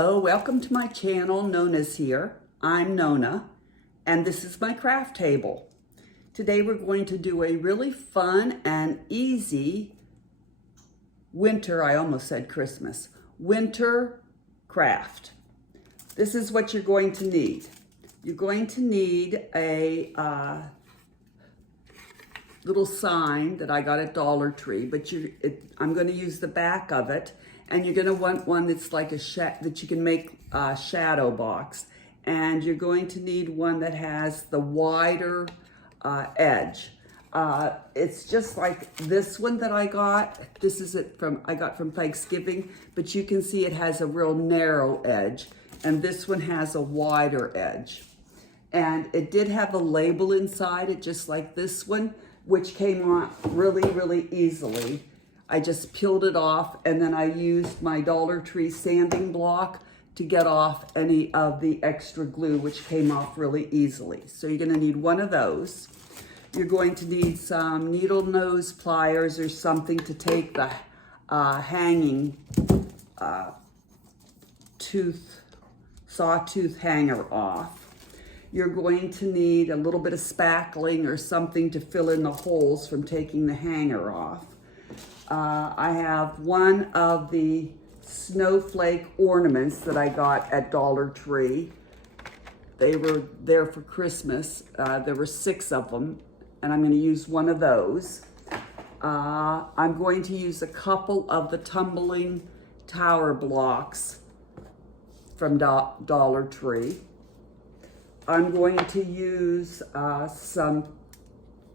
Hello, welcome to my channel. Nona's here. I'm Nona, and this is my craft table. Today we're going to do a really fun and easy winter, I almost said Christmas, winter craft. This is what you're going to need. You're going to need a little sign that I got at Dollar Tree, but I'm going to use the back of it. And you're going to want one that's like that you can make a shadow box. And you're going to need one that has the wider edge. It's just like this one that I got. This is I got from Thanksgiving, but you can see it has a real narrow edge. And this one has a wider edge. And it did have a label inside it, just like this one, which came off really, really easily. I just peeled it off, and then I used my Dollar Tree sanding block to get off any of the extra glue, which came off really easily. So you're gonna need one of those. You're going to need some needle nose pliers or something to take the hanging sawtooth hanger off. You're going to need a little bit of spackling or something to fill in the holes from taking the hanger off. I have one of the snowflake ornaments that I got at Dollar Tree. They were there for Christmas. There were 6 of them, and I'm going to use one of those. I'm going to use a couple of the tumbling tower blocks from Dollar Tree. I'm going to use some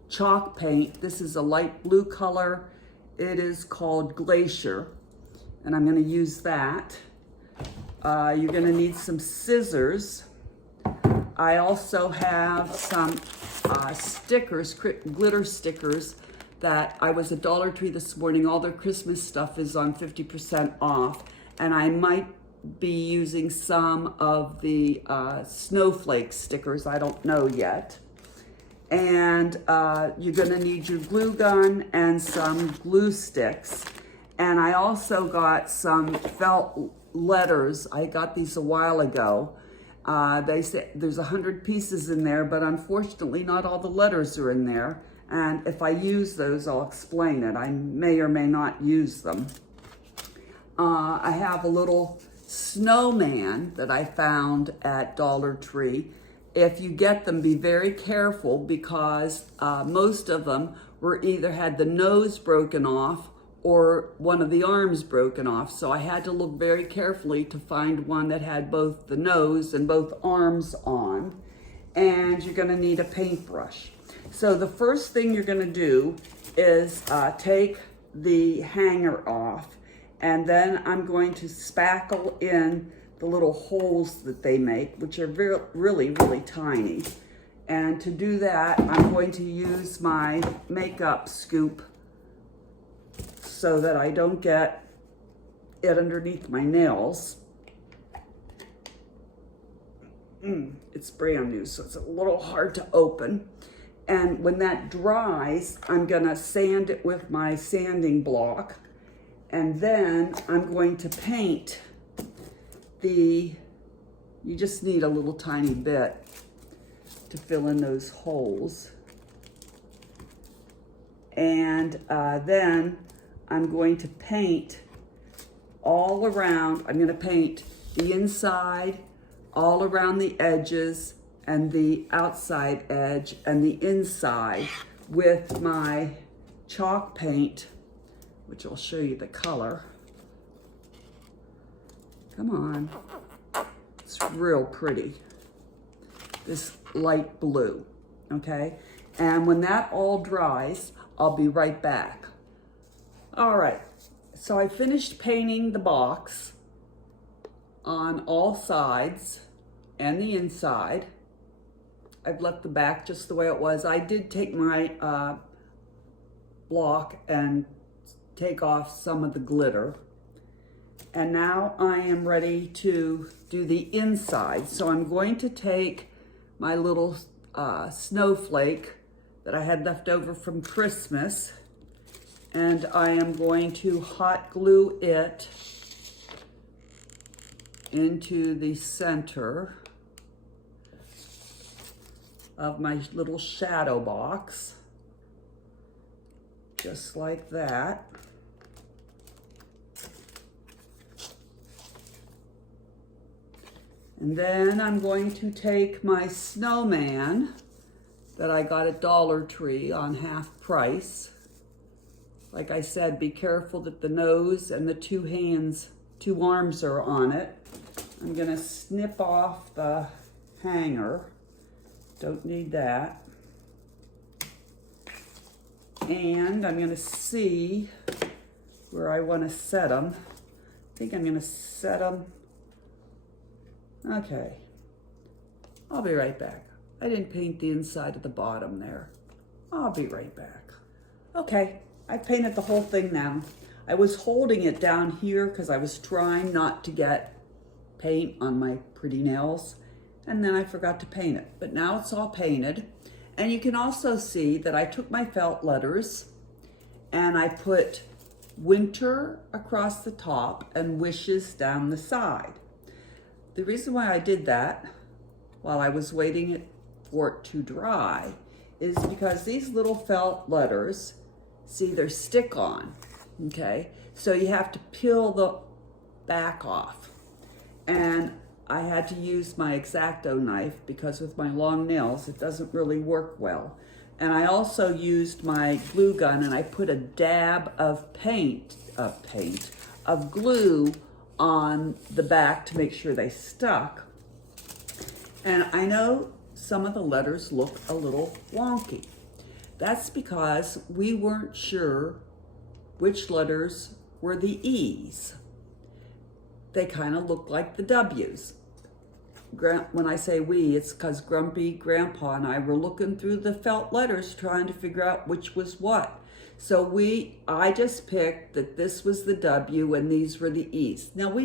chalk paint. This is a light blue color. It is called Glacier, and I'm going to use that. You're going to need some scissors. I also have some stickers, glitter stickers, that I was at Dollar Tree this morning. All their Christmas stuff is on 50% off, and I might be using some of the snowflake stickers. I don't know yet. And you're gonna need your glue gun and some glue sticks. And I also got some felt letters. I got these a while ago. They say there's 100 pieces in there, but unfortunately not all the letters are in there. And if I use those, I'll explain it. I may or may not use them. I have a little snowman that I found at Dollar Tree. If you get them, be very careful, because most of them were either had the nose broken off or one of the arms broken off. So I had to look very carefully to find one that had both the nose and both arms on. And you're gonna need a paintbrush. So the first thing you're gonna do is take the hanger off, and then I'm going to spackle in the little holes that they make, which are really, really tiny. And to do that, I'm going to use my makeup scoop so that I don't get it underneath my nails. It's brand new, so it's a little hard to open. And when that dries, I'm gonna sand it with my sanding block. And then I'm going to paint you just need a little tiny bit to fill in those holes. And then I'm going to paint all around. I'm going to paint the inside, all around the edges, and the outside edge, and the inside with my chalk paint, which I'll show you the color. Come on, it's real pretty. This light blue, okay? And when that all dries, I'll be right back. All right, so I finished painting the box on all sides and the inside. I've left the back just the way it was. I did take my block and take off some of the glitter. And now I am ready to do the inside. So I'm going to take my little snowflake that I had left over from Christmas, and I am going to hot glue it into the center of my little shadow box, just like that. And then I'm going to take my snowman that I got at Dollar Tree on half price. Like I said, be careful that the nose and the two arms are on it. I'm gonna snip off the hanger. Don't need that. And I'm gonna see where I wanna set them. I think I'm gonna set them. Okay, I'll be right back. I didn't paint the inside of the bottom there. I'll be right back. Okay, I painted the whole thing now. I was holding it down here because I was trying not to get paint on my pretty nails, and then I forgot to paint it. But now it's all painted. And you can also see that I took my felt letters and I put winter across the top and wishes down the side. The reason why I did that while I was waiting for it to dry is because these little felt letters, see, they're stick-on, okay? So you have to peel the back off. And I had to use my X-Acto knife because with my long nails, it doesn't really work well. And I also used my glue gun and I put a dab of glue on the back to make sure they stuck. And I know some of the letters look a little wonky. That's because we weren't sure which letters were the E's. They kind of look like the W's. When I say we, it's because Grumpy Grandpa and I were looking through the felt letters trying to figure out which was what. So I just picked that this was the W and these were the E's. Now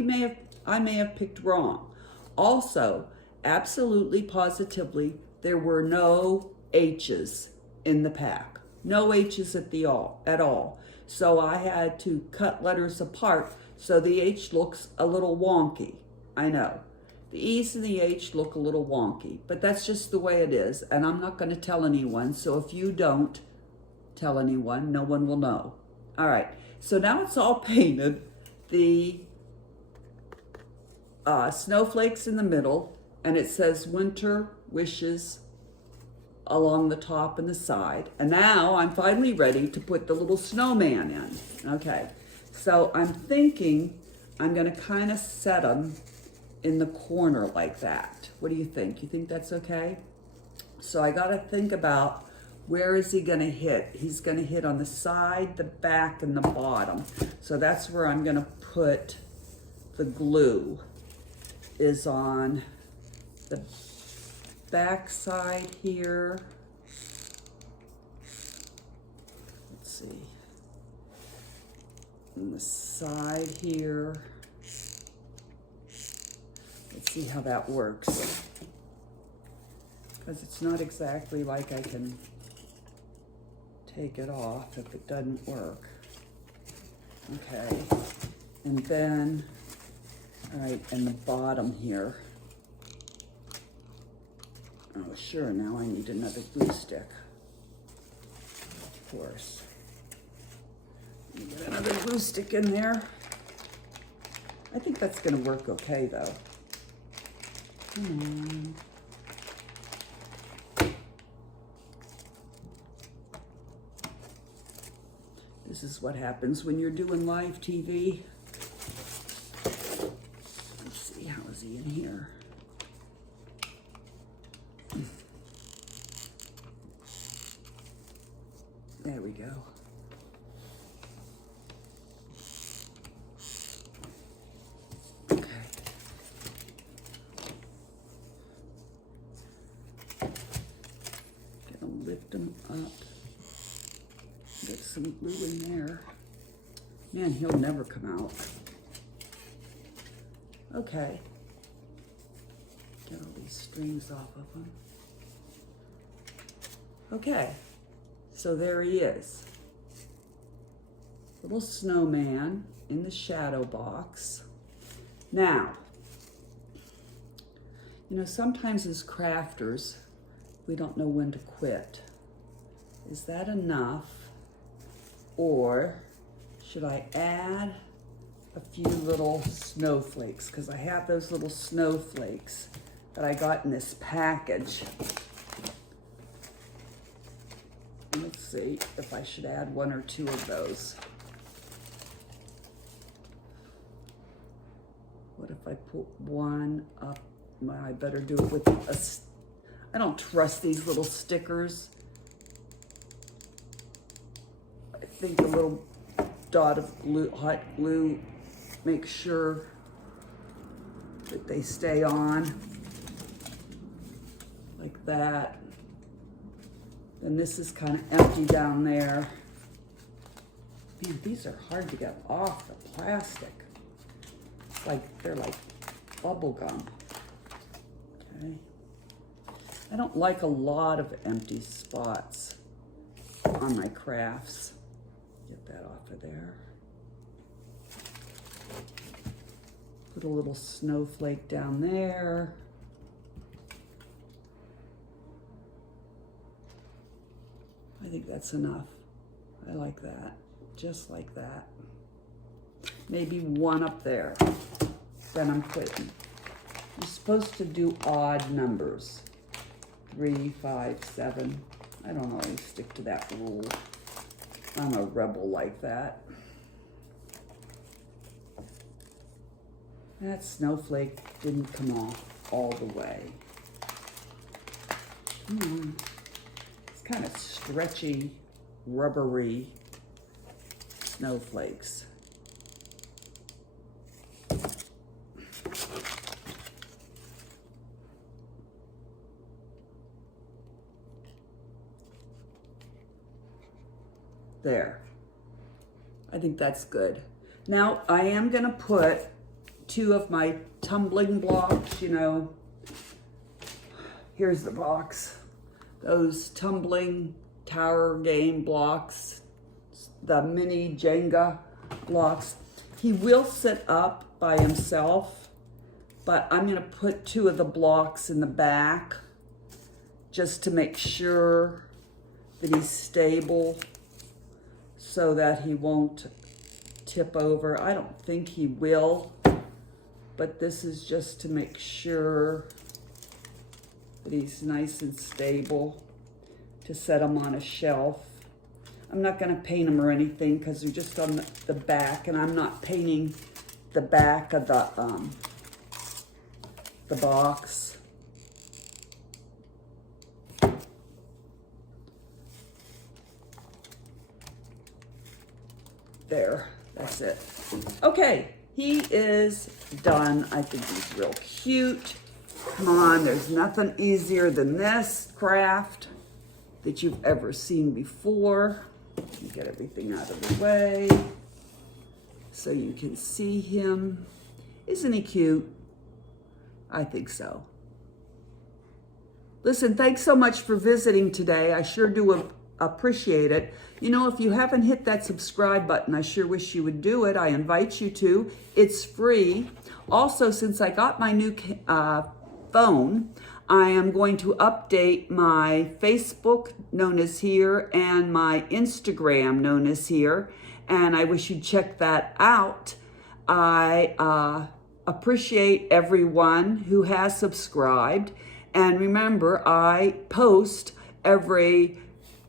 I may have picked wrong. Also, absolutely positively, there were no H's in the pack. No H's at all. So I had to cut letters apart so the H looks a little wonky. I know. The E's and the H look a little wonky, but that's just the way it is, and I'm not going to tell anyone, so if you don't tell anyone, no one will know. All right, so now it's all painted. The snowflakes in the middle, and it says winter wishes along the top and the side. And now I'm finally ready to put the little snowman in. Okay, so I'm thinking I'm gonna kind of set them in the corner like that. What do you think? You think that's okay? So I gotta think about where is he gonna hit? He's gonna hit on the side, the back, and the bottom. So that's where I'm gonna put the glue, is on the back side here. Let's see. On the side here. Let's see how that works. Because it's not exactly like I can take it off if it doesn't work. Okay. And then, all right, and the bottom here. Oh, sure, now I need another glue stick. Of course. Get another glue stick in there. I think that's gonna work okay though. Come on. This is what happens when you're doing live TV. Let's see, how is he in here? There we go. Okay. Gonna lift him up. Get some glue in there. Man, he'll never come out. Okay. Get all these strings off of him. Okay. So there he is. Little snowman in the shadow box. Now, You know, sometimes as crafters, we don't know when to quit. Is that enough? Or should I add a few little snowflakes? Because I have those little snowflakes that I got in this package. Let's see if I should add 1 or 2 of those. What if I put 1 up? Well, I better do it with I don't trust these little stickers. I think a little dot of glue, hot glue, make sure that they stay on like that. And this is kind of empty down there. Man, these are hard to get off the plastic. It's like, they're like bubble gum. Okay. I don't like a lot of empty spots on my crafts. Get that off of there. Put a little snowflake down there. I think that's enough. I like that, just like that. Maybe 1 up there. Then I'm quitting. You're supposed to do odd numbers. 3, 5, 7. I don't always stick to that rule. I'm a rebel like that. That snowflake didn't come off all the way. It's kind of stretchy, rubbery snowflakes. There. I think that's good. Now I am gonna put 2 of my tumbling blocks, you know. Here's the box. Those tumbling tower game blocks, the mini Jenga blocks. He will sit up by himself, but I'm gonna put 2 of the blocks in the back just to make sure that he's stable so that he won't tip over. I don't think he will, but this is just to make sure that he's nice and stable, to set him on a shelf. I'm not gonna paint them or anything because they're just on the back, and I'm not painting the back of the box. There, that's it. Okay, he is done. I think he's real cute. Come on, there's nothing easier than this craft that you've ever seen before. Let me get everything out of the way so you can see him. Isn't he cute? I think so. Listen, thanks so much for visiting today. I sure do appreciate it. You know, if you haven't hit that subscribe button, I sure wish you would do it. I invite you to. It's free. Also, since I got my new phone, I am going to update my Facebook, known as here, and my Instagram, known as here, and I wish you'd check that out. I appreciate everyone who has subscribed, and remember, I post every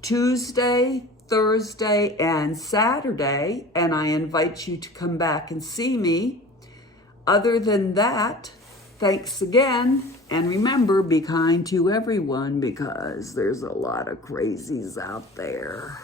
Tuesday, Thursday, and Saturday, and I invite you to come back and see me. Other than that, thanks again, and remember, be kind to everyone because there's a lot of crazies out there.